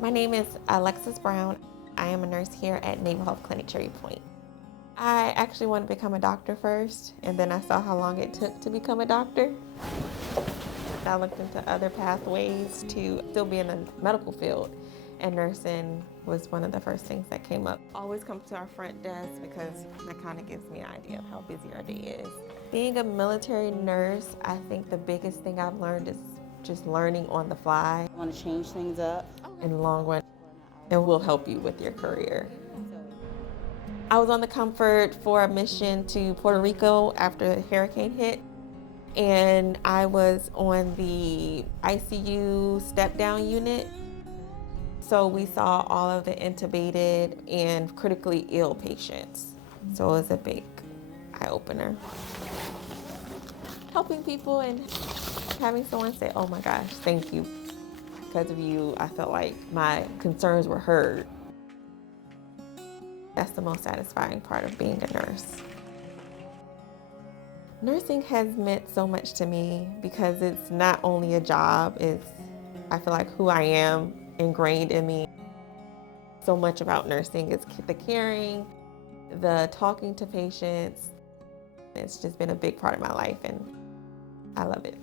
My name is Alexis Brown. I am a nurse here at Naval Health Clinic Cherry Point. I actually wanted to become a doctor first, and then I saw how long it took to become a doctor. I looked into other pathways to still be in the medical field, and nursing was one of the first things that came up. Always come to our front desk because that kind of gives me an idea of how busy our day is. Being a military nurse, I think the biggest thing I've learned is just learning on the fly. I want to change things up. In the long run, it will help you with your career. I was on the Comfort for a mission to Puerto Rico after the hurricane hit, and I was on the ICU step-down unit. So we saw all of the intubated and critically ill patients. So it was a big eye-opener. Helping people and having someone say, "Oh my gosh, thank you. Because of you, I felt like my concerns were heard." That's the most satisfying part of being a nurse. Nursing has meant so much to me because it's not only a job, it's, I feel like, who I am, ingrained in me. So much about nursing is the caring, the talking to patients. It's just been a big part of my life, and I love it.